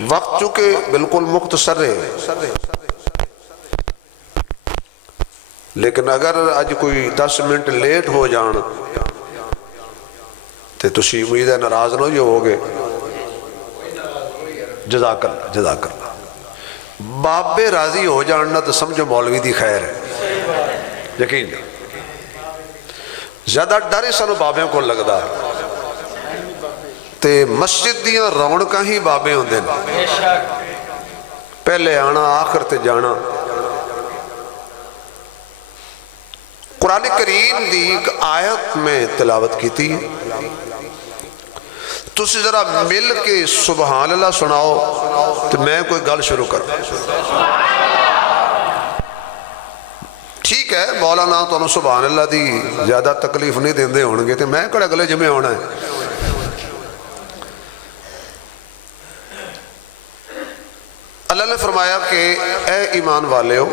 وقت چونکہ بالکل مختصر ہے، لیکن اگر اج کوئی 10 منٹ لیٹ ہو جان تو تسی امید ہے ناراض نہ ہو گے. جزاک اللہ جزاک اللہ. بابے راضی ہو جاننا تو سمجھو مولوی دی خیر ہے. یقین زیادہ ڈر ہی سانو بابے کو لگتا تے مسجد دیاں رونقاں ہی بابے ہوندے نے. پہلے آنا آخر تے جانا. قرآن کریم دی ایک آیت میں تلاوت کی تھی، تسی ذرا مل کے سبحان اللہ سناؤ تو میں کوئی گل شروع کر. ٹھیک ہے مولانا تو سبحان اللہ دی زیادہ تکلیف نہیں دیندے ہونگے تو میں کڑا اگلے جمعے ہونا ہے. اللہ نے فرمایا کہ اے ایمان والے ہو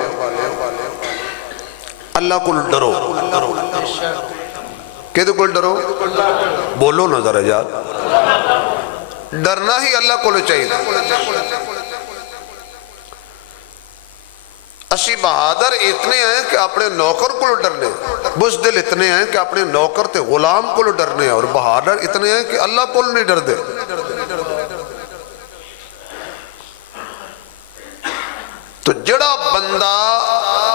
اللہ کو ڈرو. کہ تو کل ڈرو بولو نا ذرا یار. ڈرنا ہی اللہ کو چاہیے. اسی بہادر اتنے ہیں کہ اپنے نوکر کو ڈرنے، بزدل اتنے ہیں کہ اپنے نوکر تے غلام کو ڈرنے، اور بہادر اتنے ہیں کہ اللہ کو نہیں ڈر دے. تو جڑا بندہ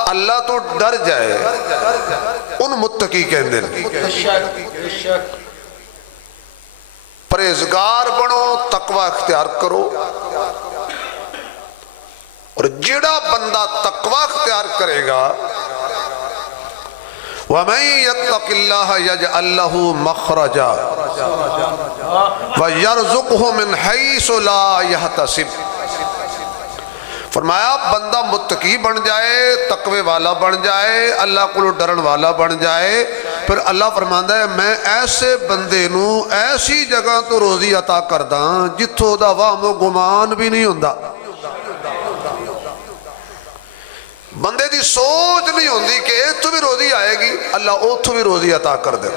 اللہ تو ڈر جائے ان متقی کہندے ہیں. پرہیزگار بنو، تقوی اختیار کرو. اور جڑا بندہ تقوی اختیار کرے گا وَمَن يَتَّقِ اللَّهَ يَجْعَل لَّهُ مَخْرَجًا وَيَرْزُقْهُ مِنْ حَيْثُ لَا يَحْتَسِبُ. فرمایا بندہ متقی بن جائے، تقوی والا بن جائے، اللہ کو ڈرن والا بن جائے، پھر اللہ فرماندا ہے میں ایسے بندے نو ایسی جگہ تو روزی عطا کرداں جتھوں دا وہم و گمان بھی نہیں ہوندا. بندے دی سوچ نہیں ہوندی کہ تو بھی روزی آئے گی، اللہ اوتھوں بھی روزی عطا کر دے.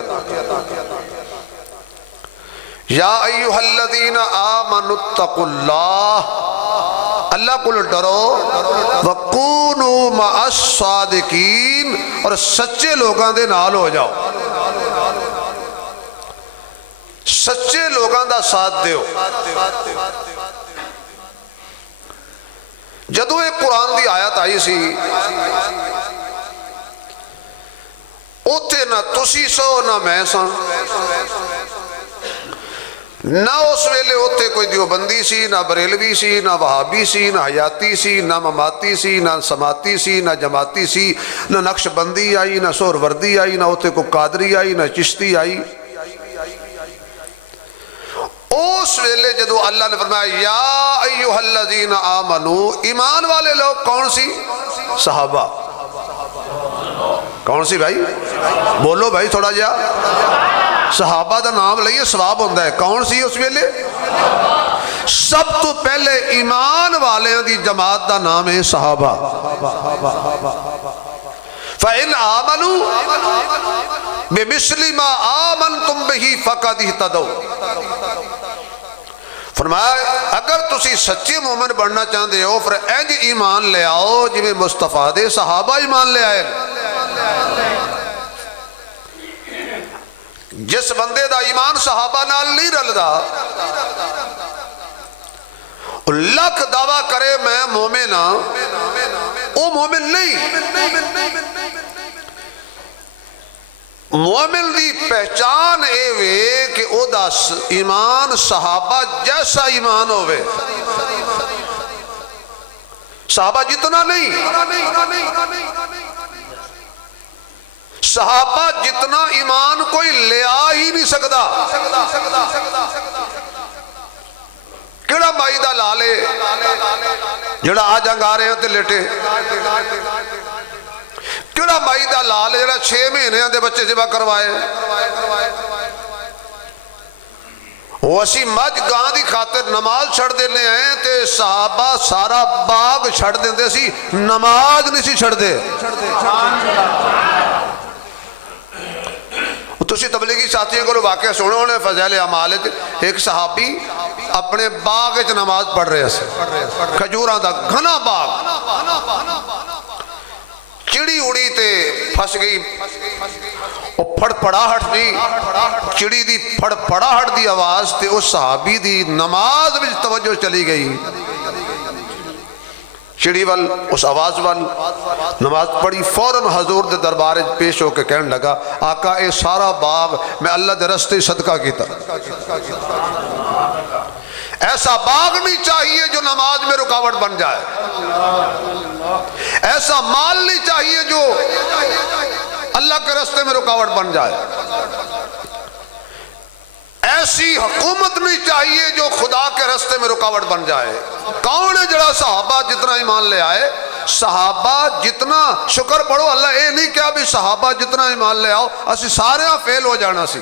یا ایہا الذین آمنوا اتقوا اللہ، اللہ کو ڈرو. وَقُونُوا مَعَ الصَّادِقِينَ، اور سچے لوگاں دے نال ہو جاؤ، سچے لوگاں دا ساتھ دیو. جدو ایک قرآن دی آیت آئی سی اوتھے نہ تسی سو نہ میں سا، نہ اس ویلے ہوتے کوئی دیوبندی سی، نہ بریلوی سی، نہ وہابی سی، نہ حیاتی سی، نہ مماتی سی، نہ سماتی سی، نہ جماعتی سی، نہ نقش بندی آئی، نہ سور وردی آئی، نہ ہوتے کو قادری آئی، نہ چشتی آئی. اس ویلے جدو اللہ نے فرمایا یا ایوہ الذین آمنو، ایمان والے لوگ کون سی؟ صحابہ. کون سی بھائی؟ بولو بھائی تھوڑا جا. صحابہ دا نام لئیے ثواب ہوندہ ہے. کون سی اس ویلے؟ سب تو پہلے ایمان والے دی جماعت دا نام ہے صحابہ. فَإِنْ آمَنُوا بِمِثْلِ مَا آمَنْتُمْ بِهِ فَقَدْ اهْتَدَوْا. فرمایا اگر تسی سچے مومن بننا چاہتے ہو پھر اینج ایمان لے آؤ جی مصطفیٰ دے صحابہ ایمان لے آئے. جس بندے دا ایمان صحابہ نال نہیں رلدا لکھ دعویٰ کرے میں مومن ہاں، او مومن نہیں. مومن دی پہچان اے وے کہ او دا ایمان صحابہ جیسا ایمان ہوئے. صحابہ جتنا نہیں، صحابہ جتنا ایمان کوئی لے آ ہی نہیں سکتا. کیڑا مائدہ لالے جڑا آ جنگ آ رہے ہیں تے لیٹے، کیڑا مائدہ لالے جڑا 6 مہینے دے بچے ذبح کروائے. وہ اسی مجھ گاں دی خاطر نماز چھڑ دینے ہیں تے صحابہ سارا باغ چھڑ دیندے سی، نماز نہیں سی چھڑ دے. تسی تبلیغی ساتھیوں کو واقعہ سنو نے فضائل اعمال ایک صحابی اپنے باغ وچ نماز پڑھ رہے سے کھجوراں دا گھنا باغ چڑی اڑی تے پھس گئی وہ پھڑ پڑاہٹ دی چڑی دی پھڑ پڑاہٹ دی آواز تے اس صحابی دی نماز وچ توجہ چلی گئی چڑی وال اس آواز وال نماز پڑھی فوراً حضور دے دربار پیش ہو کے کہنے لگا آقا اے سارا باغ میں اللہ دے رستے صدقہ کیتا ایسا باغ نہیں چاہیے جو نماز میں رکاوٹ بن جائے ایسا مال نہیں چاہیے جو اللہ کے رستے میں رکاوٹ بن جائے ایسی حکومت نہیں چاہیے جو خدا کے رستے میں رکاوٹ بن جائے کون ہے جڑا صحابہ جتنا ایمان لے آئے صحابہ جتنا شکر پڑھو اللہ اے نہیں کیا بھی صحابہ جتنا ایمان لے آؤ اسی سارے فیل ہو جانا سی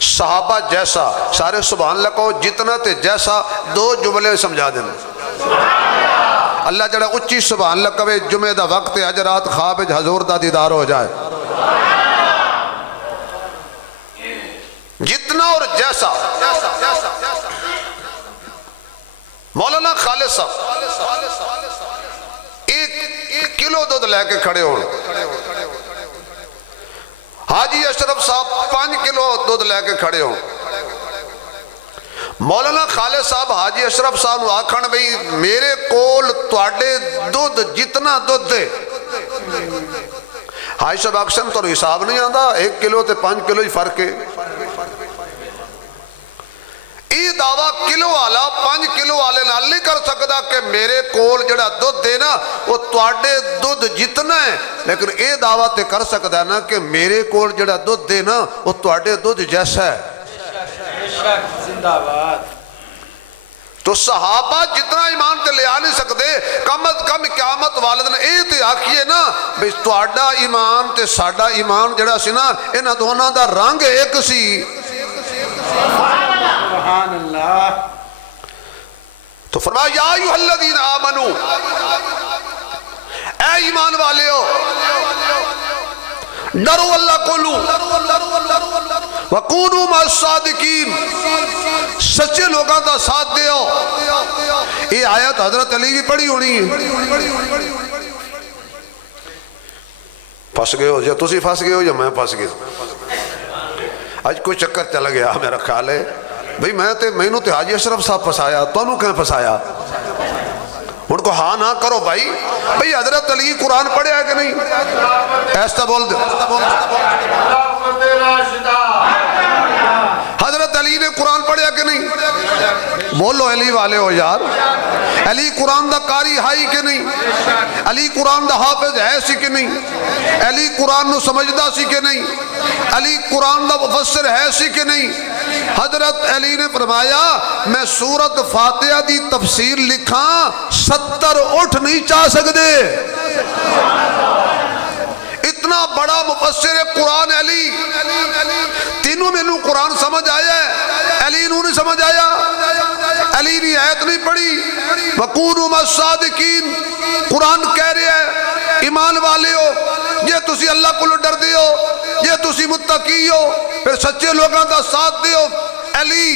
صحابہ جیسا سارے سبحان اللہ کہو جتنا تے جیسا دو جملے سمجھا دینا اللہ جڑا اچھی سبحان اللہ کہے جمعہ دا وقت اجرات خواب حضور دا دیدار ہو جائے جتنا اور جیسا مولانا خالد صاحب ایک کلو دودھ لے کے کھڑے ہو حاجی اشرف صاحب 5 کلو دودھ لے کے کھڑے ہو مولانا خالد صاحب حاجی اشرف صاحب آکھن بھئی میرے کول تواڈے دودھ جتنا دودھ دے حاجی صاحب اکثر تو حساب نہیں آندا 1 کلو تے 5 کلو ہی فرق ہے ای دعویٰ کلو والا 5 کلو والے نال نہیں کر سکتا کہ میرے کول جڑا دودھ دے نا وہ تواڈے دودھ جتنا ہے لیکن اے دعویٰ تے کر سکتا ہے نا کہ میرے کول جڑا دودھ دے نا وہ تواڈے دودھ جیسا ہے زندہ باد تو صحابہ جتنا ایمان تے لے آ نہیں سکتے کم از کم قیامت والد نے اے تے آکھیے نا بھئی تواڈا ایمان تے ساڈا ایمان جڑا سی نا انہاں دونوں دا رنگ ایک سی سبحان اللہ تو فرمایا یا ایھا الذین آمنو اے ایمان والے ہو ڈرو اللہ کولو وَقُونُوا مَعَ الصَّادِقِينَ سچے لوگاں دا ساتھ دیو یہ آیت حضرت علی بھی پڑھی ہونی ہے پھس گئے ہو یا تسی پھس گئے ہو یا میں پھس گئے آج کوئی چکر چلا گیا میرا خیال ہے بھئی میں نے حاجی اشرف صاحب پھسایا تو انہوں کہیں پھسایا ان کو ہاں نہ کرو بھائی حضرت علی قرآن پڑھے ہے کہ نہیں ایسا بول دے حضرت علی نے قرآن پڑھے ہے کہ نہیں بولو علی والے ہو یار علی قرآن دا قاری ہائی کہ نہیں علی قرآن دا حافظ ہے سی کہ نہیں علی قرآن نو سمجھدا سی کہ نہیں علی قرآن دا مفسر ہے سی کہ نہیں حضرت علی نے فرمایا میں سورت فاتحہ دی تفسیر لکھاں 70 اٹھ نہیں چاہ سکتے اتنا بڑا مفسر قرآن علی تینوں میں نو قرآن سمجھ آیا ہے علی نو نہیں سمجھ آیا علی نے آیت نہیں پڑھی وَقُونُوا مَعَ الصَّادِقِينَ قرآن کہہ رہے ہیں ایمان والے ہو یہ تسی اللہ کو ڈر دیو یہ تسی متقی ہو پھر سچے لوگاں دا ساتھ دیو علی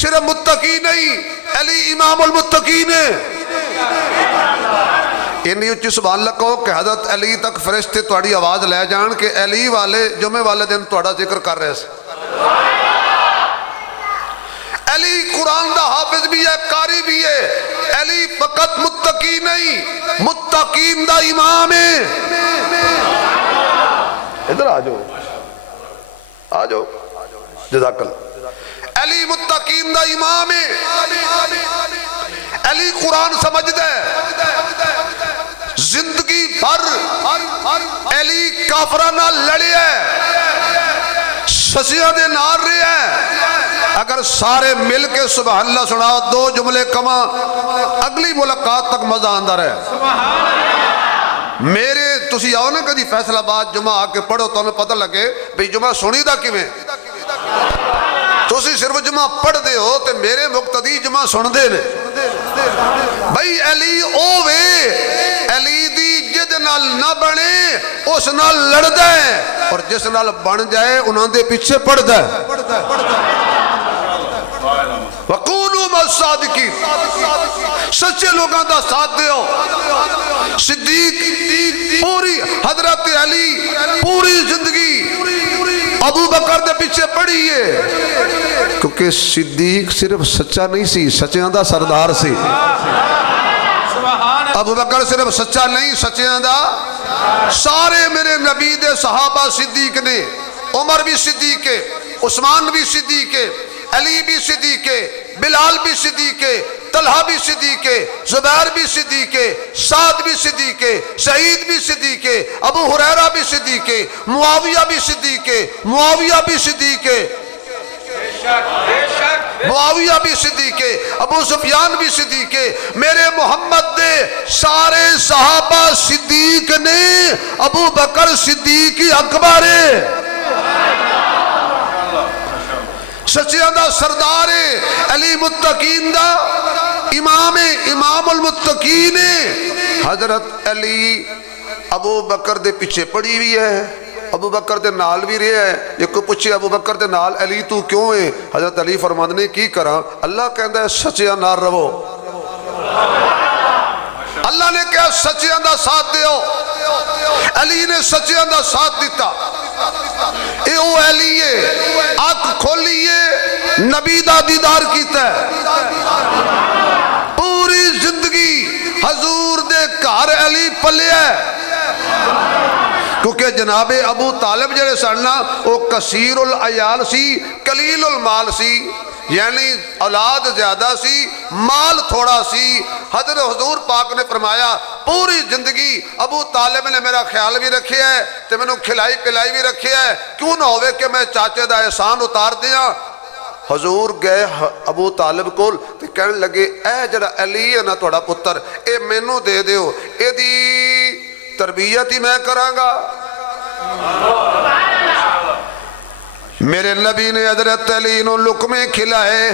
صرف متقی نہیں علی امام المتقین ہے انہی اچھی سبحان اللہ کہو کہ حضرت علی تک فرشتے توڑی آواز لے جان کہ علی والے جمعے والے دن توڑا ذکر کر رہے سے علی قرآن دا حافظ بھی ہے قاری بھی ہے علی فقط متقی نہیں متقین دا امام ہے ادھر آجو جزاک اللہ علی متقین دا امام ہے علی قرآن سمجھ دے زندگی بھر علی کافرانہ لڑے ہے سسیاں دے نار رہے ہے اگر سارے مل کے سبحان اللہ سناؤ 2 جملے کما اگلی ملاقات تک مزہ اندر ہے میرے تسی آؤ نا کدی فیصلہ بات جمعہ آ کے پڑھو تو انہیں پتہ لگے بھئی جمعہ سنی دا کیویں تسی صرف جمعہ پڑھ دے ہو تے میرے مقتدی جمعہ سن دے نے بھئی علی اوے علی دی جد نال نہ بنے اس نال لڑ دے اور جس نال بن جائے انہاں دے پیچھے پڑھ دے وَقُولُوا مَعَ الصَّادِقِينَ، سچے لوگاں دا ساتھ دیو۔ صدیق پوری حضرت علی پوری زندگی ابو بکر دے پیچھے پڑی ہے، کیونکہ صدیق صرف سچا نہیں سی، سچیاں دا سردار سی۔ ابو بکر صرف سچا نہیں، سچیاں دا سارے میرے نبی دے صحابہ صدیق نے، عمر بھی صدیق ہے، عثمان بھی صدیق ہے، علی بھی صدیق ہے، بلال بھی صدیق ہے، طلحہ بھی صدیق ہے، زبیر بھی صدیق ہے، سعد بھی صدیق ہے، سعید بھی صدیق ہے، ابو ہریرہ بھی صدیق ہے، معاویہ بھی صدیق ہے، معاویہ بھی صدیق ہے، معاویہ بھی صدیق ہے، ابو سفیان بھی صدیق ہے۔ میرے محمد دے سارے صحابہ صدیق نے، ابو بکر صدیق اکبر ہے، سچیاں دا سردار ہے، علی متقین دا امام المتقین ہے۔ حضرت علی ابو بکر دے پیچھے پڑی ہوئی ہے، ابو بکر دے نال بھی رہے ہیں۔ یہ کوئی پوچھے ابو بکر دے نال علی تو کیوں ہے؟ حضرت علی فرماندے نے کی کراں، اللہ کہندا ہے سچیاں نال رہو، اللہ نے کہا سچیاں دا ساتھ دیو، علی نے سچیاں دا ساتھ دیتا۔ اے او علی ہے، آنکھ کھولیے نبی دا دیدار کیتا ہے، پوری زندگی حضور دے گھر علی پلیا ہے، کیونکہ جناب ابو طالب جڑے سننا وہ کثیر العیال سی، قلیل المال سی، یعنی اولاد زیادہ سی، مال تھوڑا سی۔ حضرت حضور پاک نے فرمایا پوری زندگی ابو طالب نے میرا خیال بھی رکھے ہے تے میں نے کھلائی پلائی بھی رکھے ہے، کیوں نہ ہوئے کہ میں چاچے دا احسان اتار دیاں۔ حضور گئے ابو طالب کول تے کہنے لگے اے جڑا علی ہے نا تھوڑا پتر، اے مینوں دے دیو، اے دی تربیت ہی میں کراں گا۔ میرے نبی نے حضرت علی نو لقمے کھلائے،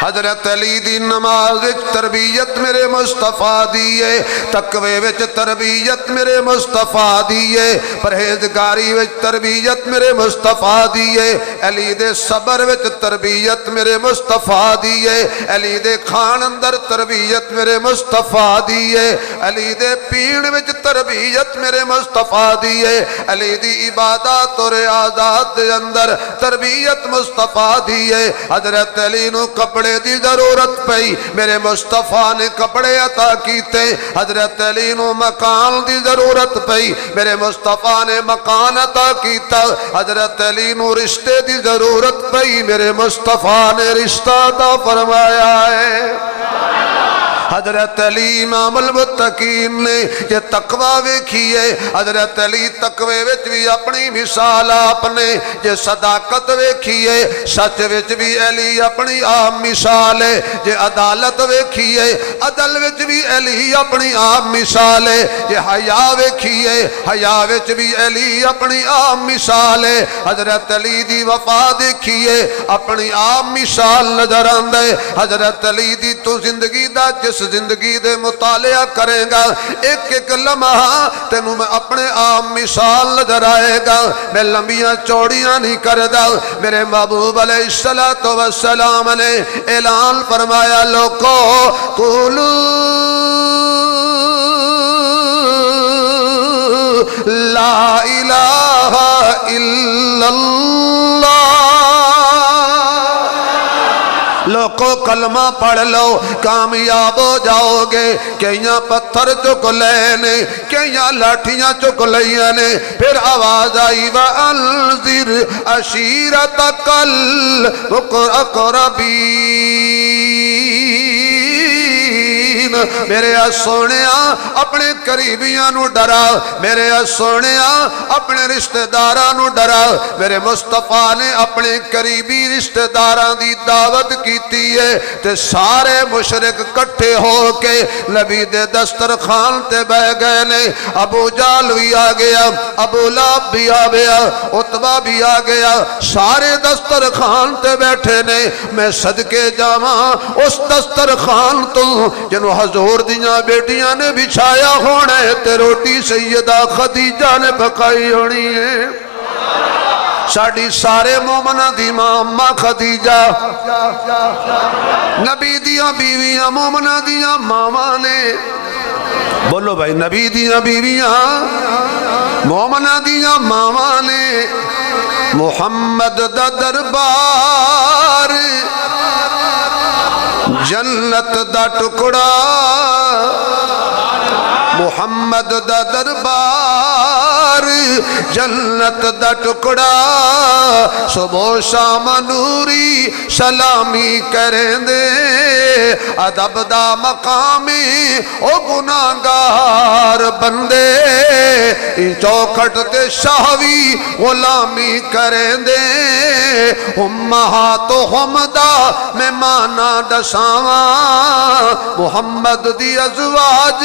حضرت علی دی نماز وچ تربیت میرے مصطفیٰ دیئے، تقوی وچ تربیت میرے مصطفیٰ دیئے، پرہیزگاری وچ تربیت میرے مصطفیٰ دیئے، علی دے صبر وچ تربیت میرے مصطفیٰ دیئے، علی دے کھان اندر تربیت میرے مصطفیٰ دیئے، علی دے پین وچ تربیت میرے مصطفیٰ دیئے، علی دی عبادات اور ریاضات دے اندر تربیت مصطفیٰ دیئے۔ حضرت علی نو کپڑے دی ضرورت پئی، میرے مصطفیٰ نے کپڑے عطا کیتے۔ حضرت علی نو مکان دی ضرورت پئی، میرے مصطفیٰ نے مکان عطا کیتا۔ حضرت علی نو رشتے دی ضرورت پئی، میرے مصطفیٰ نے رشتہ عطا فرمایا ہے۔ حضرت علی امام المتقین نے یہ تقوی ویکھیے، حضرت علی تقوی وچ بھی اپنی مثال آپ نے، یہ صداقت ویکھیے سچ وچ بھی علی اپنی عام مثال ہے، یہ عدالت ویکھیے عدل وچ بھی علی اپنی عام مثال ہے، یہ حیا ویکھیے حیا وچ بھی علی اپنی عام مثال ہے، حضرت علی دی وفا دیکھیے اپنی عام مثال نظر آندے۔ حضرت علی دی تو زندگی دا جس زندگی دے مطالعہ کرے گا ایک ایک لمحہ تینوں میں اپنے عام مثال نظر آئے گا۔ میں لمبیاں چوڑیاں نہیں کردا، میرے محبوب علیہ السلام نے اعلان فرمایا لوگو قولوا لا الہ الا اللہ، لوگو کلمہ پڑھ لو کامیاب ہو جاؤ گے۔ کئیاں پتھر چک لینے، کئیاں لاٹھیاں چک لینے، پھر آواز آئی وَأَنذِرْ عَشِيرَتَكَ الْأَقْرَبِينَ، میرے سونیاں اپنے قریبیاں نو ڈرا، میرے سونیاں اپنے رشتہ داراں نو ڈرا۔ میرے مصطفیٰ نے اپنے قریبی رشتہ داراں دی دعوت کیتی ہے تے سارے مشرک کٹھے ہو کے نبی دے دسترخوان تے بہ گئے نے۔ ابو جال بھی آ گیا، ابو لہب بھی آ گیا، عتبہ بھی آ گیا، سارے دسترخوان تے بیٹھے نے۔ میں صدقے جاواں اس دسترخوان تو جنہوں حضور دیاں بیٹیاں نے بچھایا ہونا ہے تے روٹی سیدہ خدیجہ نے پکائی ہونی ہے۔ ساڑی سارے مومنہ دی ماں اماں خدیجہ نبی دیاں بیویاں مومنہ دیاں ماما نے بولو بھائی نبی دیاں بیویاں مومنہ دیاں ماما نے محمد دا دربار جنت دا ٹکڑا محمد دا دربار جنت دا ٹکڑا صبح و شام نوری سلامی کریں دے ادب دا مقامی او گناہگار بندے چوکھٹ تے شاہوی غلامی کریں دے امہاتہم دا مہمانہ دساواں محمد دی ازواج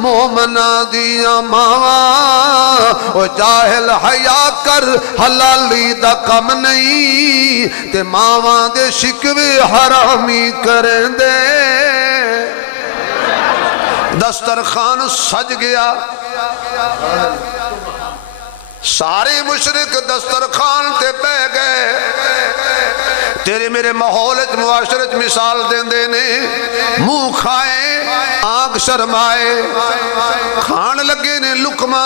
مومنہ دیا ماواں او جاہل حیا کر حلالی دا کم نہیں تے ماواں دے شکوے حرامی کریں دے دسترخوان سج گیا سارے مشرک دسترخوان تے بہ گئے تیرے میرے ماحول معاشرت مثال دیں دینے منہ کھائے آنکھ شرمائے کھان لگے نے لقمہ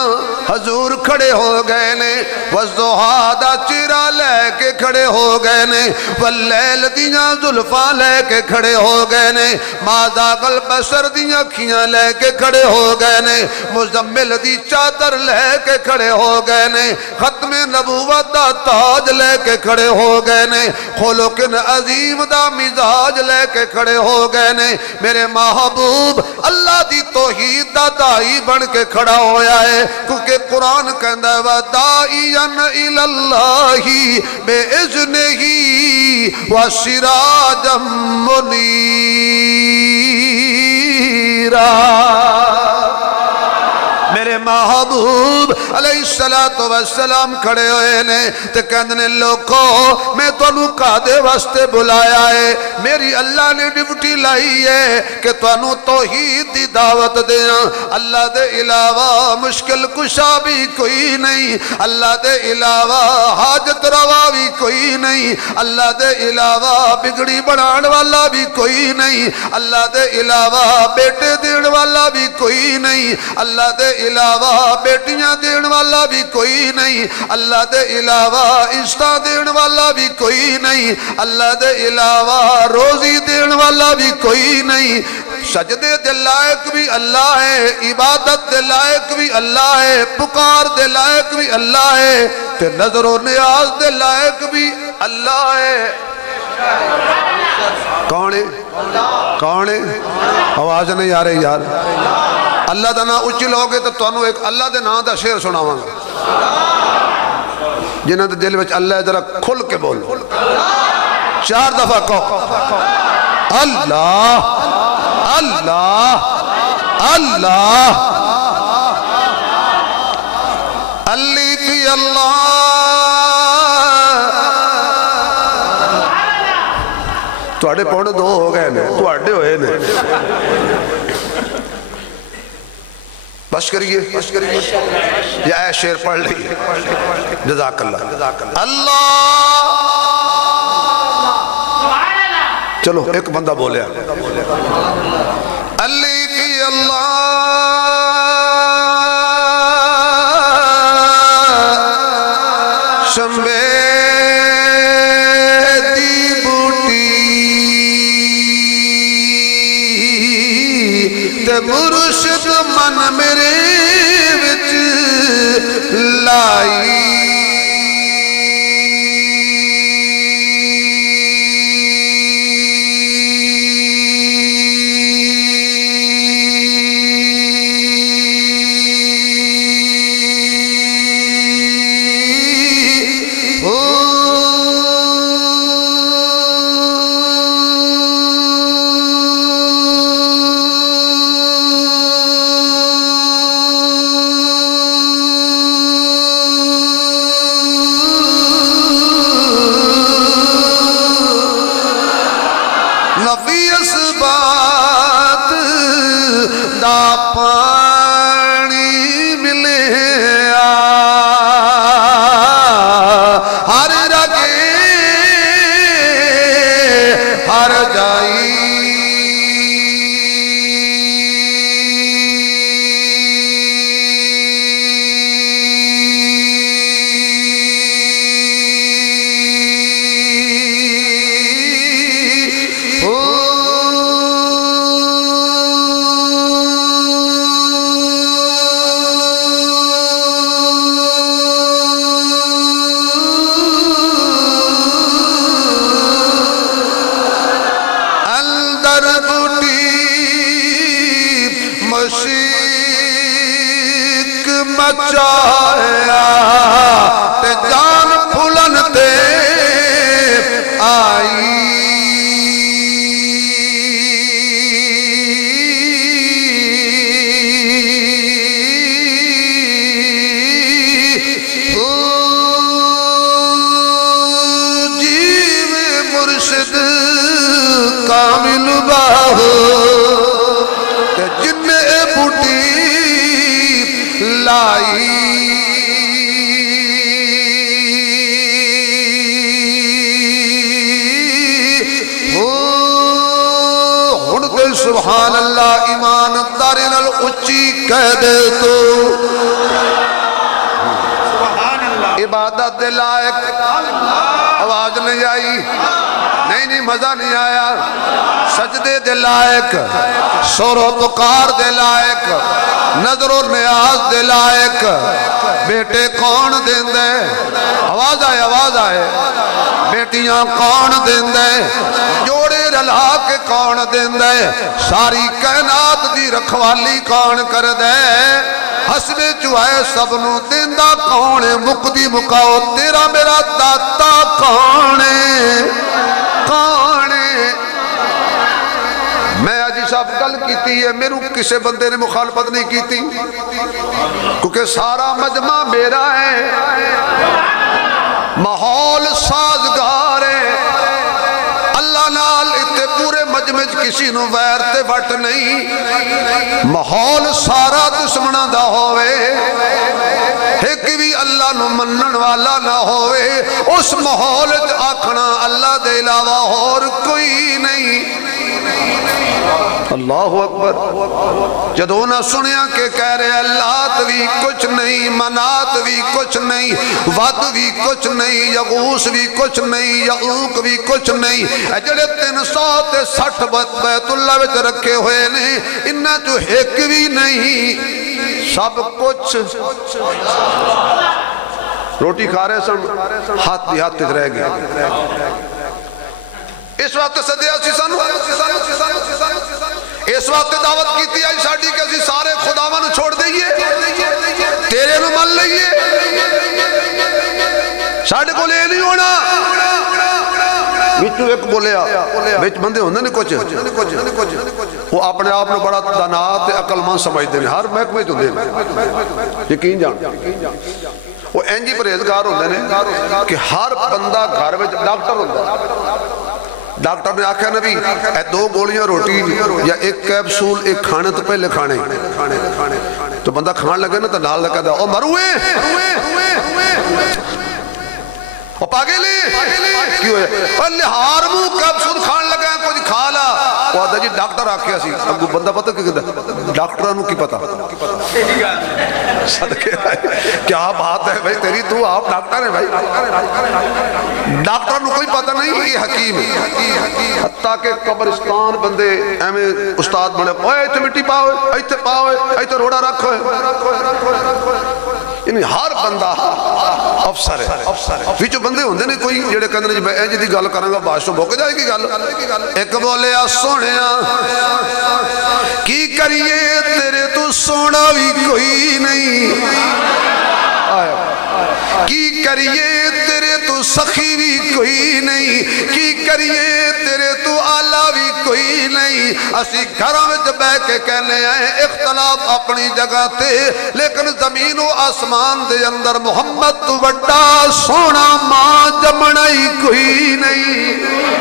حضور کھڑے ہو گئے نے وضحا دا چرا لے کے کھڑے ہو گئے نے واللیل دیاں زلفاں لے کے کھڑے ہو گئے نے ماذا قلب بصر دیاں کھیاں لے کے کھڑے ہو گئے نے مزمل دی چادر لے کے کھڑے ہو گئے نے ختم نبوت دا تاج لے کے کھڑے ہو گئے نے خلقن عظیم دا مزاج لے کے کھڑے ہو گئے نے میرے محبوب اللہ دی توحید دا دائی بن کے کھڑا ہویا ہے کیونکہ قرآن کہندہ ہے وَدَائِيًا إِلَى اللَّهِ بِإِذْنِهِ وَسِرَاجًا مُنِيرًا میرے محبوب علیہ السلام کھڑے ہوئے نے تے کہندنے لوگوں میں تانوں کادے واسطے بلایا ہے میری اللہ نے ڈیوٹی لائی ہے کہ تانوں توحید دی دعوت دیاں اللہ دے علاوہ مشکل کشا بھی کوئی نہیں اللہ دے علاوہ حاجت روا بھی کوئی نہیں اللہ دے علاوہ بگڑی بنان والا بھی کوئی نہیں اللہ دے علاوہ بیٹے دین والا بھی کوئی نہیں اللہ دے علاوہ بیٹیاں دین والا بھی کوئی نہیں اللہ دے علاوہ عشتہ دین والا بھی کوئی نہیں اللہ دے علاوہ روزی دین والا بھی کوئی نہیں سجدے دے لائق بھی اللہ ہے عبادت دے لائق بھی اللہ ہے پکار دے لائق بھی اللہ ہے تے نظر و نیاز دے لائق بھی اللہ ہے کون ہے کون ہے آواز نہیں آ رہی یار اللہ دا نا اچھی لوگے تو تانوں ایک اللہ دے نا دا شعر سناواں گا جنہاں دے دل وچ اللہ ذرا کھل کے بولو 4 دفعہ کہو اللہ اللہ اللہ علی فی اللہ تواڈے پونے 2 ہو گئے نے تواڈے ہوئے نے بس کریے یا اے شعر پڑھ لئیے جزاک اللہ اللہ چلو ایک بندہ بولیا علی کی اللہ شمبے دی بوٹی تے مرشد من میرے وچ لائی اندر بوٹی مشیق مچایا تے جان پھولن تے آئی کامل باہو تے جن بوٹی لائی ہن تے سبحان اللہ ایمان دارے نال اچھی کہہ دے تو سبحان اللہ عبادت دے لائق آواز نہیں آئی نہیں مزہ نہیں آیا سجدے دے لائق سور و پکار دے لائق نظر و نیاز دے لائق بیٹے کون دیندے آواز آئے بیٹیاں کون دیندے جوڑے رلا کے کون دیندے ساری کائنات دی رکھوالی کون کر دے حسبے چوائے سب نو دیندہ کون مقدی مکاؤ تیرا میرا داتا کون میں آجی صاحب گل کیتی ہے میرے کسے بندے نے مخالفت نہیں کیتی کیونکہ سارا مجمع میرا ہے ماحول سازگار ہے اللہ نال اتے پورے مجمع کسی نو ویر تے وٹ نہیں ماحول سارا دشمنہ دا ہوئے ایک بھی اللہ نو منن والا نہ ہوئے اس ماحول آکھنا اللہ دے علاوہ اور کوئی نہیں اللہ اکبر جدو نہ سنیا کہ کہہ رہے اللہ بھی کچھ نہیں منات بھی کچھ نہیں ود بھی کچھ نہیں یغوث بھی کچھ نہیں یعوق بھی کچھ نہیں جڑے 360 بیت اللہ وچ رکھے ہوئے نے انہاں جو ایک بھی نہیں سب کچھ روٹی کھا رہے سن ہاتھ بھی ہاتھ تک رہ گئے اس وقت صدیہ سی سن اس وقت دعوت کیتی آئی ساڑھی کہ اسی سارے خداوان چھوڑ دئیے تیرے نو مل لئیے ساڑھے کو لے نہیں ہونا بچو ایک بولیا بچ بندے ہوندے نے کچھ وہ اپنے آپ نے بڑا دانات عقل مان سمجھ دے ہر محکمے جو دے یقین جان وہ اینجی پرہیزگار ہوندے نے کہ ہر بندہ گھر میں ڈاکٹر ہوندہ ڈاکٹر نے آکھا نبی اے 2 گولیاں روٹی یا 1 کیپسول ایک کھانے تو پہلے کھانے تو بندہ کھان لگے نا تو نال لگا دا او مروے او پاگلے کیوں ہے پہلے ہارمو کیپسول کھان لگا کچھ کھالا وہ آدھا جی ڈاکٹر آکھیا سی اب بندہ پتہ کہ ڈاکٹرانوں کی پتہ صدقے کیا بات ہے بھائی تیری تو آپ ڈاکٹر ہیں بھائی ڈاکٹرانوں کوئی پتہ نہیں یہ حکیم ہے حتیٰ کہ قبرستان بندے ایمیں استاد بنے اوہ ایتے مٹی پاؤے ایتے روڑا رکھو ہے یعنی ہر بندہ افسر ہے جو بندے ہوندے نے کوئی جڑے کہندے نے میں جی دی گل کراں گا باش تو بک جائے گی گل ایک بولیا سونیا کی کریے تیرے تو سونا بھی کوئی نہیں کی کریے تیرے تو سخی بھی کوئی نہیں کی کریے تیرے تو آلہ بھی کوئی نہیں اسی گھروں میں جب بے کے کہنے آئے اختلاف اپنی جگہ تے لیکن زمین و آسمان دے اندر محمد تو بڑا سونا ماں جمنائی کوئی نہیں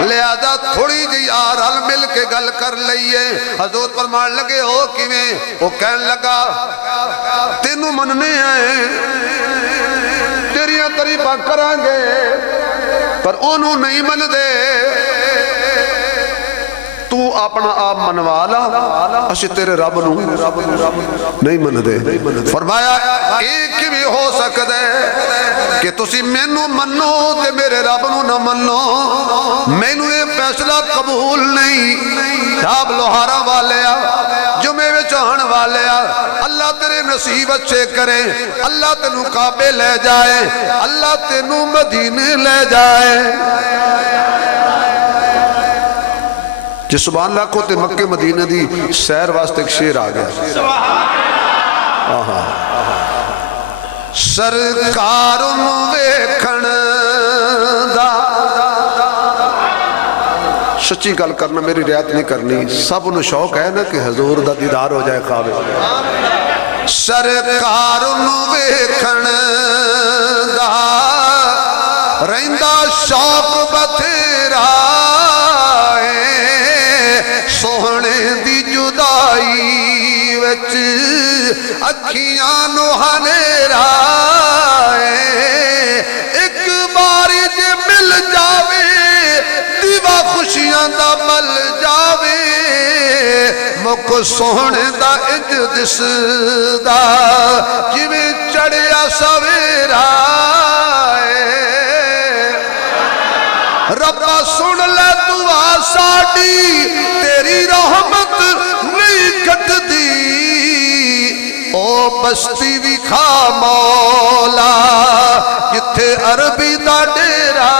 لہذا تھوڑی جی یار حل مل کے گل کر لئیے حضور فرمان لگے ہو کیویں وہ کہن لگا تینوں مننے آئے تیریاں قریبہ کرانگے پر انہوں نہیں من دے تو اپنا آپ منوالا اسی تیرے رب نو نہیں من دے فرمایا ایک بھی ہو سکتا ہے کہ تسی مینو منو تے میرے رب نو نہ منو مینو یہ فیصلہ قبول نہیں جاب لوہارا والے جمعے میں چاہن والے اللہ تیرے نصیب اچھے کرے اللہ تینو کعبے لے جائے اللہ تینو مدینے لے جائے جس سبحان اللہ کو تے مکہ مدینہ دی سیر واسطے ایک شیر آ گیا. سرکار ویکھن دا سچی گل کرنا میری رعایت نہیں کرنی سب انہوں شوق ہے نا کہ حضور دا دیدار ہو جائے خواب. سرکار ویکھن دا رہندا شوق بتھیرا سوہنے دی جدائی وچ اکھیاں نو ہنیرا ایک باری جے مل جاوے دیوا خوشیاں دا مل جاوے مک سوہنے دا انج دس دا جویں چڑھیا سویرا ربا سن لے دعا ساڈی تیری رحمت نہیں کٹ دی او بستی بھی کھا مولا جتھے عربی دا ڈیرا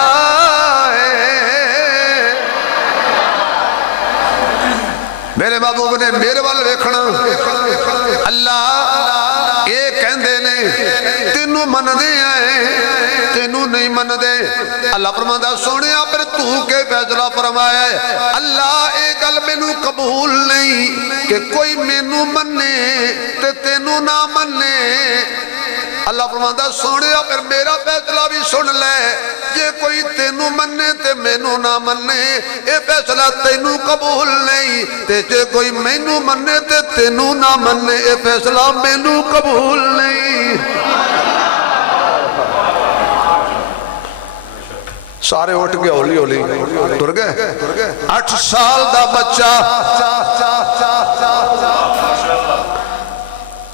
میرے محبوب نے میرے وال ویکھنا اللہ اے کہندے نے تینوں من دے آئے تینوں نہیں من دے. اللہ فرماتا سونیا پر تو کے فیصلہ فرمایا ہے اللہ اے گل مینوں قبول نہیں کہ کوئی مینوں مننے تے تینوں نہ مننے. اللہ فرماتا سونیا پر میرا فیصلہ بھی سن لے جے کوئی تینوں مننے تے مینوں نہ مننے اے فیصلہ تینوں قبول نہیں تے جے کوئی مینوں مننے تے تینوں نہ مننے اے فیصلہ مینوں قبول نہیں. سارے اٹھ گئے ہولی ہولی ٹر گئے. 8 سال دا بچہ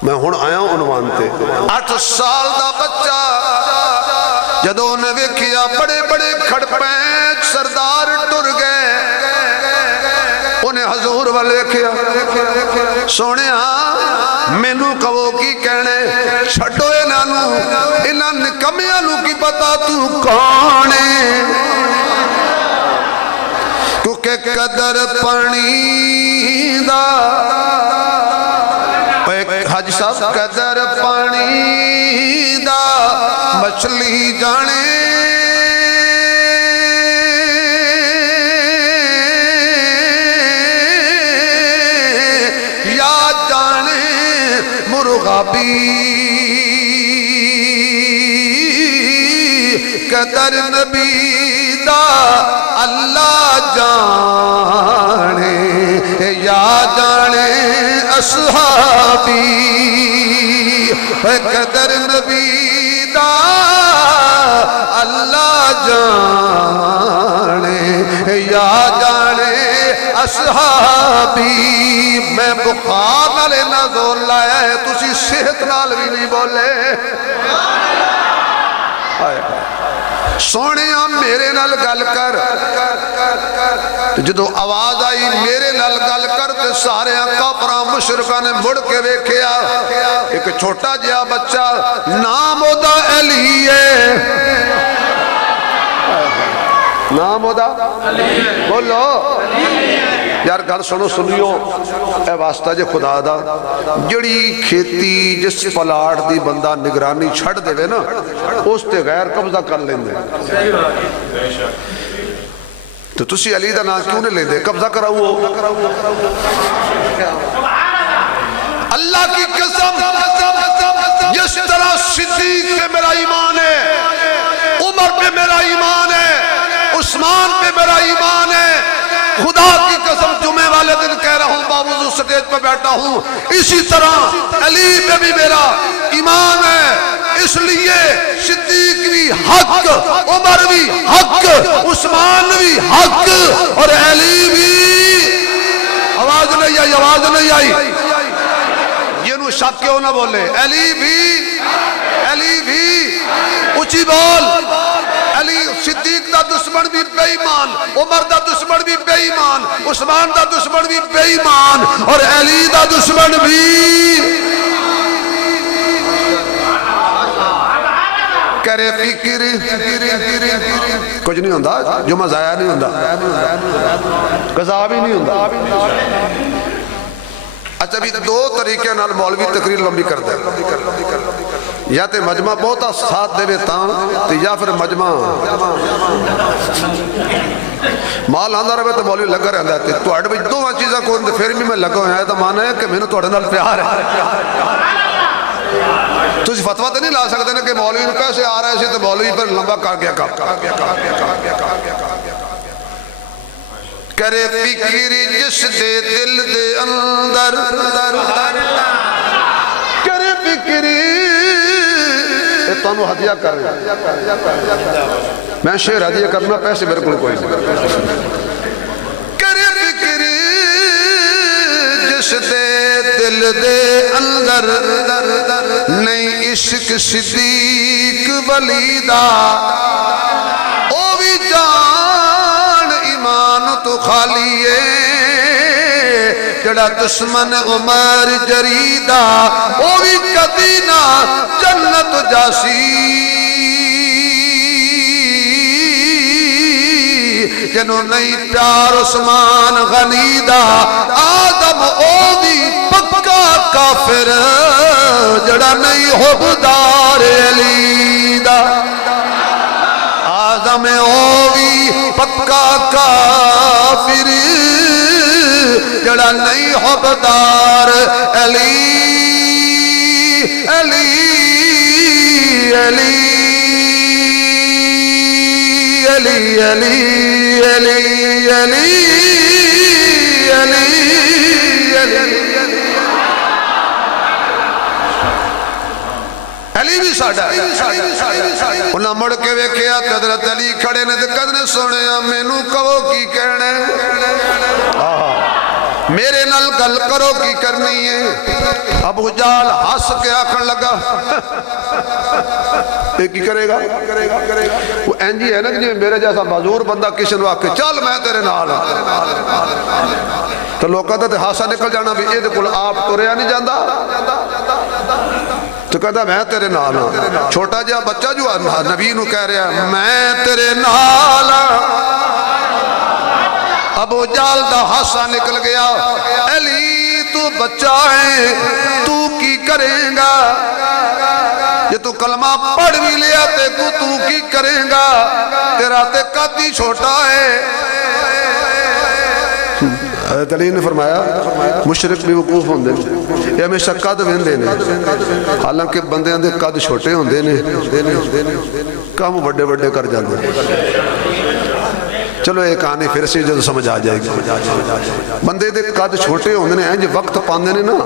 میں ہن آیا عنوان تے 8 سال دا بچہ جدوں انہیں ویکھیا بڑے بڑے کھڑ پینچ سردار ٹر گئے انہیں حضور والے ویکھیا سونیا مینوں کہو کی کہنے چھڈو انہاں نکمیاں نوں کی پتا تو کون ہے کیونکہ قدر پانی دا حج صاحب قدر پانی دا مچھلی جانے یا جانے مرغابی قدر نبی دا اللہ جانے یا جانے اصحابی قدر نبی دا اللہ جانے یا جانے اصحابی. میں بخار نالے نہ زور لایا ہے تسی صحت نال بھی نہیں بولے. سونیا میرے نال گل کر جدو آواز آئی میرے نال گل کر تے سارے کافراں مشرکاں نے مڑ کے ویکھیا ایک چھوٹا جہا بچہ نام اودا علی ہے. نام اودا بولو یار گل سنو سنیو اے واسطہ جے خدا دا جڑی کھیتی جس پلاٹ دی بندہ نگرانی چھڑ دے وے نا اس تے غیر قبضہ کر لیندے تو تسی علی دا نام کیوں نہیں لیندے قبضہ کراؤ. اللہ کی قسم جس طرح صدیق پہ میرا ایمان ہے عمر پہ میرا ایمان ہے عثمان پہ میرا ایمان ہے خدا کی قسم جمعے والے دن کہہ رہا ہوں باوضو سٹیج پہ بیٹھا ہوں اسی طرح علی پہ بھی میرا ایمان ہے اس لیے صدیق بھی حق عمر بھی حق عثمان بھی حق اور علی بھی. آواز نہیں آئی آواز نہیں آئی یہ نو شک کیوں نہ بولے. علی بھی اچھی بول. علی صدیق دا دشمن بھی بے ایمان عمر دا دشمن بھی بے ایمان عثمان دا دشمن بھی بے ایمان اور علی دا دشمن بھی کرے فکر کچھ نہیں ہوتا، جمعہ ضائع نہیں ہوتا، قضا بھی نہیں ہوتا۔ اچھا بھی دو طریقے نال مولوی تقریر لمبی کرتا ہے، یا تے مجمع بہتا ساتھ دے تاں، یا پھر مجمع مال آندہ رہے تو مولوی لگا رہتا ہے۔ تو اڑ بھی دو چیزاں کو پھر بھی میں لگا ہویا ہے، تو مانا ہے کہ میں نے تو اڑنال پیار ہے۔ تو اس فتوہ تے نہیں لا سکتے نا کہ مولوی نے کیسے آ رہا ہے، تو مولوی پر لمبا کر گیا کرے فکری جس دے دل دے اندر، کرے فکری تو انہوں ہدیہ کر رہے ہیں، میں شعر ہدیہ کرنا پیسے میرے کوئی نہیں۔ کرے فکری جس دے دل دے اندر، نہیں عشق صدیق ولی دا، او بھی جان ایمان تو خالی ہے، جڑا دشمن عمر جریدہ، او بھی کدی نہ جنت جاسی، جنہوں نہیں پیار عثمان غنی دا، آدم او بھی پکا کافر، جڑا نہیں حبدار علی دا، آدم او بھی پکا کافر، جڑا نہیں حبدار علی، علی علی علی علی علی علی علی علی بھی ساڑھا ہے۔ انہاں مڑ کے ویکھیا حضرت علی کھڑے نے کدنے سونے مینوں کہو کی کہنے، میرے نال گل کرو کی کرنی ہے۔ ابو جال ہس کے آکھن لگا، یہ کی کرے گا؟ وہ اینجی ہے نا کہ میرے جیسا معذور بندہ کسی نے آکھے چل میں تیرے نال، تو لوگ کہتا تھے ہاسا نکل جانا بھی یہ کل آپ تو رہا نہیں جاندہ، تو کہتا میں تیرے نال ہاں۔ چھوٹا جا بچہ جو نبی نو کہہ رہا ہے میں تیرے نال ہاں۔ ابو جال دا ہاسا نکل گیا، علی تو بچہ ہے تو کی کریں گا، یہ تو کلمہ پڑھ بھی لیا تے تو کی کریں گا، تیرا تے قد ہی چھوٹا ہے۔ حضرت علی نے فرمایا مشرک بھی وقوف ہوندے یہ ہمیشہ قد ویندے نے، حالانکہ بندیاں دے قد چھوٹے ہوندے نے، کام بڑے بڑے کر جاندے۔ چلو ایک کہانی پھر سے جو سمجھ آ جائے گی، بندے دے قد چھوٹے ہوندے نے جو وقت پاندے نے نا،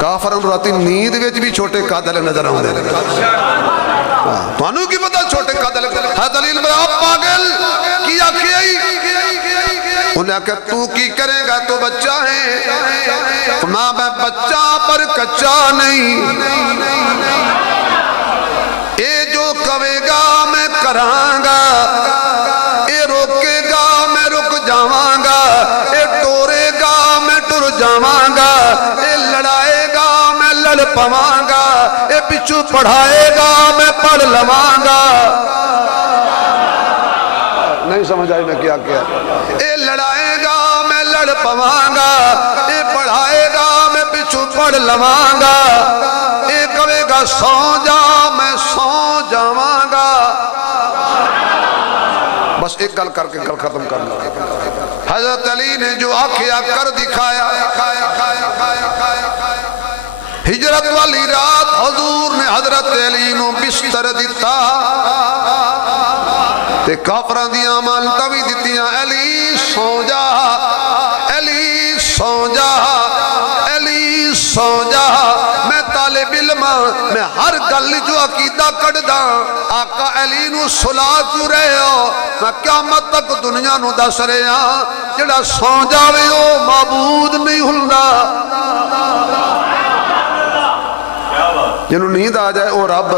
کافرن راتی نیند وچ بھی چھوٹے قد والے نظر آندے نے۔ تانوں کی پتہ چھوٹے قد والے؟ حضرت علی نے بولا پاگل کیا کیائی؟ انہیں کہا تو کی کرے گا تو بچہ ہے، نہ میں بچہ پر کچا نہیں، اے جو کہے گا میں کراں گا، اے روکے گا میں رک جاواں گا، اے ٹورے گا میں ٹر جاواں گا، اے لڑائے گا میں لڑ پواں گا، اے پچھو پڑھائے گا میں پڑھ لواں گا۔ نہیں سمجھ آئی میں کیا کیا؟ اے لڑائے گا میں لڑ پواں گا، اے پڑھائے گا میں پچھو پڑھ لواں گا، اے کہے گا سو جا میں سو جاواں گا۔ بس ایک گل کر کے گل ختم کرنا، حضرت علی نے جو آنکھیں کر دکھایا، ہجرت والی رات حضور نے حضرت علی نو بستر دیتا، تے کافران دیاں امانتاں بھی دتیاں، علی سو جا، علی سو جا، علی سو جا، میں طالب علم میں ہر گل جو عقیدہ کڑدا، آقا علی نو سلا کیوں رہے ہو؟ میں قیامت تک دنیا نو دس رہے ہاں جڑا سو جاوے ہو معبود نہیں ہلدا، جنہوں نیند آ جائے او رب،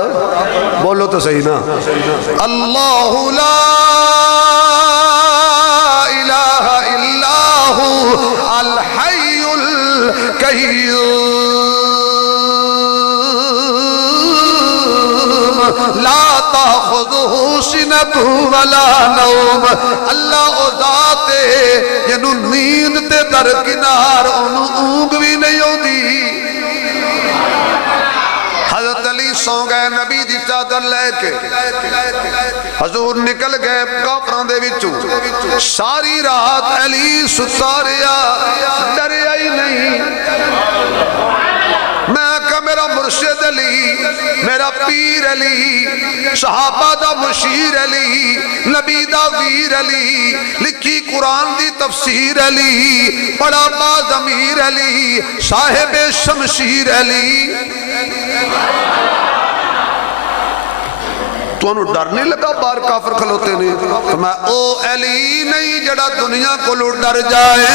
بولو تو صحیح نا، اللہ لا الہ الا ہو الحی القیوم لا تاخذہ سنۃ ولا نوم، اللہ او ذات ہے جنوں نیند تے درکنار انہوں اونگ بھی نہیں ہوندی۔ حضرت علی سو گئے نبی دی چادر لے کے، حضور نکل گئے کافراں دے وچوں، ساری رات علی ستا رہیا، ڈریا ہی نہیں۔ میں کہا میرا مرشد علی، میرا پیر علی، صحابہ دا مشیر علی، نبی دا ویر علی، لکھی قرآن دی تفسیر علی، بڑا باضمیر علی، صاحب شمشیر علی۔ تو انہوں ڈر نہیں لگا بار کافر کھلوتے نہیں؟ تو میں او علی نہیں جڑا دنیا کو لو ڈر جائے،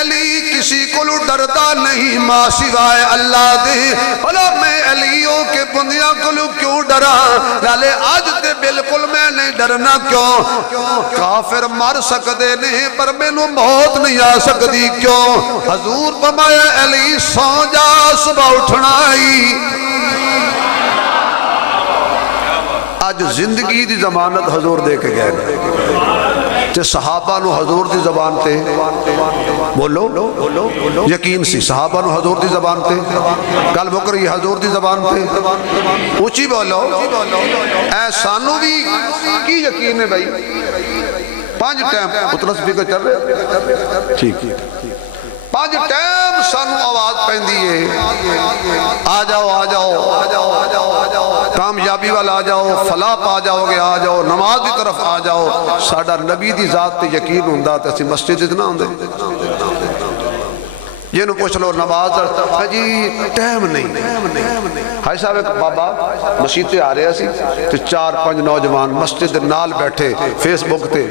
علی کسی کو لو ڈرتا نہیں ماں سوائے اللہ دے، بھلا میں علیوں کے بندیاں کو لو کیوں ڈرا؟ لالے آج تے بالکل میں نہیں ڈرنا، کیوں؟ کافر مر سکتے نہیں پر میں نو موت نہیں آ سکتی، کیوں؟ حضور فرمایا علی سو جا صبح اٹھنا ہی۔ آج زندگی دی ضمانت حضور دے کے گئے تے صحابہ نو حضور دی زبان تے بولو یقین سی، صحابہ نو حضور دی زبان تے گل مکر یہ حضور دی زبان تے اونچی بولو، اے سانو بھی کی یقین ہے بھائی؟ 5 ٹائم اتنا سپیکر چل رہے ٹھیک 5 ٹائم سانو آواز پہندی ہے، آ جاؤ آ جاؤ، کامیابی والا آ جاؤ، فلاح پا جاؤ گے، آ جاؤ نماز دی طرف آ جاؤ۔ ساڈا نبی دی ذات تے یقین ہوندا تے اسی مسجد اتنا ہوندے، جنہوں پوچھ لو نماز جی ٹائم نہیں۔ حاج صاحب ایک بابا مسجد تے آ رہے سی تے 4-5 نوجوان مسجد نال بیٹھے فیس بک تے،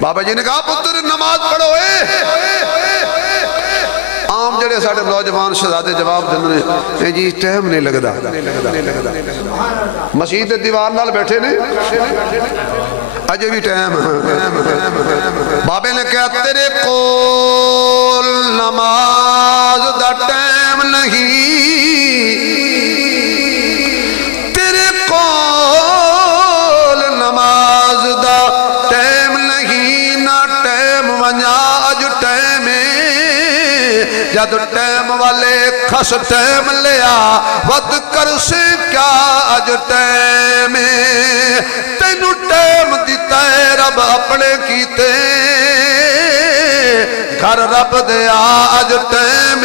بابا جی نے کہا پتر نماز پڑھو عام جڑے ساڑھے نوجوان شہزادے جواب دینے جی ٹائم نہیں لگدا، مسجد دیوار نال بیٹھے نے اجے بھی ٹائم۔ بابے نے کہا تیرے کول نماز دا ٹائم نہیں، تیرے کول نماز دا ٹائم نہیں، نہ ٹائم ونجا اج ٹائم جد ٹائم والے کھس ٹائم لیا ود کر سے کیا اج ٹائم تینو ٹائم دیتا ہے رب اپنے کیتے گھر رب دیا اج ٹائم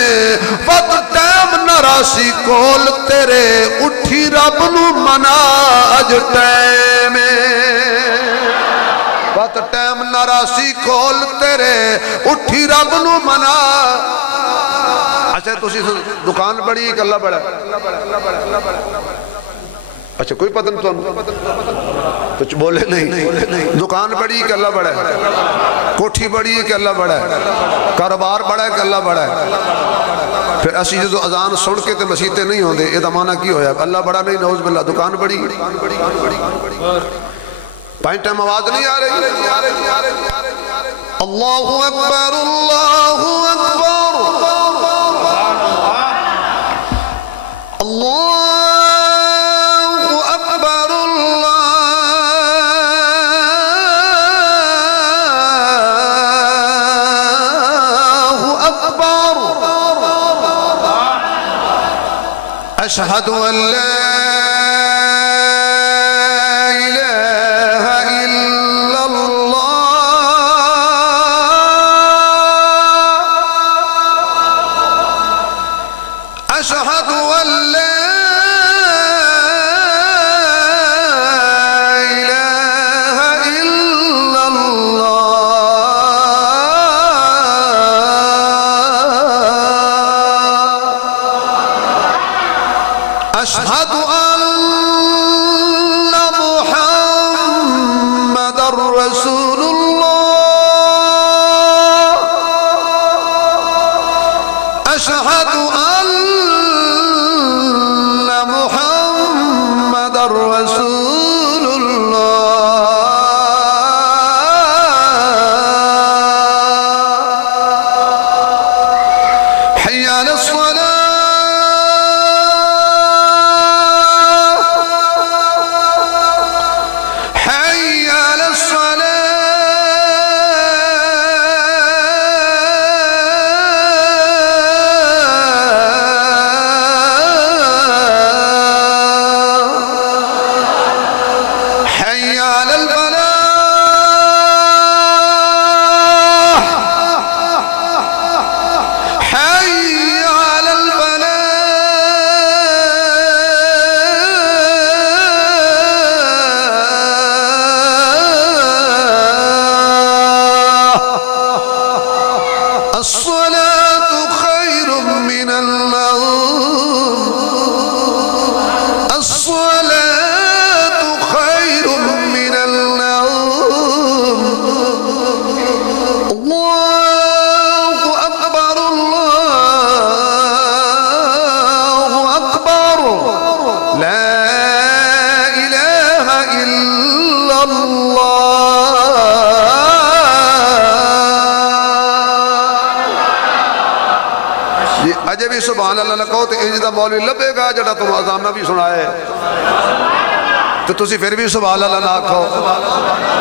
ود ٹائم نراسی کول تیرے اٹھی رب نو منا اج ٹائم ود ٹائم نراسی کول تیرے اٹھی رب نو منا۔ اچھا تسی دکان بڑی ایک اللہ بڑا اچھا کوئی پتہ نہیں کچھ بولے نہیں، دکان بڑی ایک اللہ بڑا ہے، کوٹھی بڑی ایک اللہ بڑا ہے، کاروبار بڑا ہے کہ اللہ بڑا ہے۔ پھر اسی جو اذان سن کے تے مسیحتے نہیں ہوندے یہ دا معنی کی ہویا اللہ بڑا نہیں، نعوذ باللہ دکان بڑی 5 ٹائم آواز نہیں آ رہی۔ اللہ اکبر اللہ اکبر اللہ اکبر اللہ اکبر اشہد ان لا أشهد أن لا إله إلا الله أشهد الا اللہ. اجے بھی سبحان اللہ نہ کہو تو انج دا مولوی لبے گا جڑا تم اذان نہ بھی سنائے تو تسی پھر بھی سبحان اللہ نہ کہو.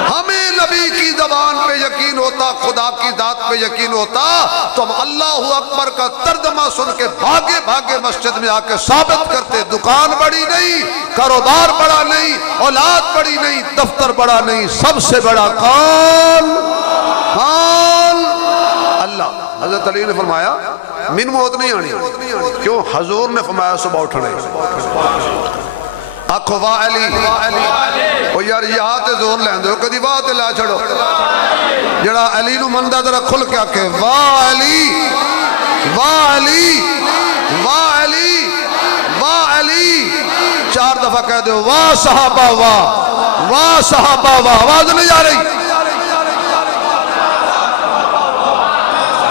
ہمیں نبی کی زبان پہ یقین ہوتا، خدا کی ذات پہ یقین ہوتا تو ہم اللہ اکبر کا ترجمہ سن کے بھاگے بھاگے مسجد میں آ کے ثابت کرتے دکان بڑی نہیں، کاروبار بڑا نہیں، اولاد بڑی نہیں، دفتر بڑا نہیں، سب سے بڑا کون؟ اللہ. حضرت علی نے فرمایا من موت نہیں آنی. کیوں؟ حضور نے فرمایا صبح اٹھنے. آکھو واہ علی. او یار یہاں تے زور لین دو کدی واہ تے لا چھڑو. جڑا علی نو مندہ ذرا کھل کے آکھے واہ علی واہ علی واہ علی واہ علی. 4 دفعہ کہہ دو واہ صحابہ واہ صحابہ واہ. آواز نہیں آ رہی؟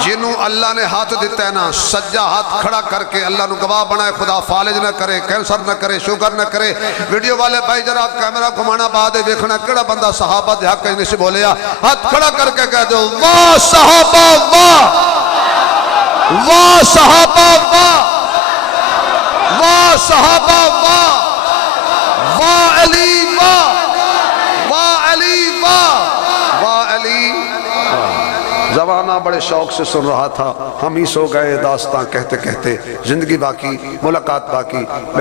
جنہوں اللہ نے ہاتھ دیتا ہے نا سجا ہاتھ کھڑا کر کے اللہ نو گواہ بنائے خدا فالج نہ کرے، کینسر نہ کرے، شوگر نہ کرے. ویڈیو والے بھائی ذرا کیمرہ گھمانا بعد ویکھنا کیڑا بندہ صحابہ دے حق نہیں سے بولیا. ہاتھ کھڑا کر کے کہہ دو واہ صحابہ واہ صحابہ واہ صحابہ واہ علی واہ علی واہ علی. زبانہ بڑے شوق سے سن رہا تھا، ہم ہی سو گئے داستان کہتے کہتے. زندگی باقی، ملاقات باقی.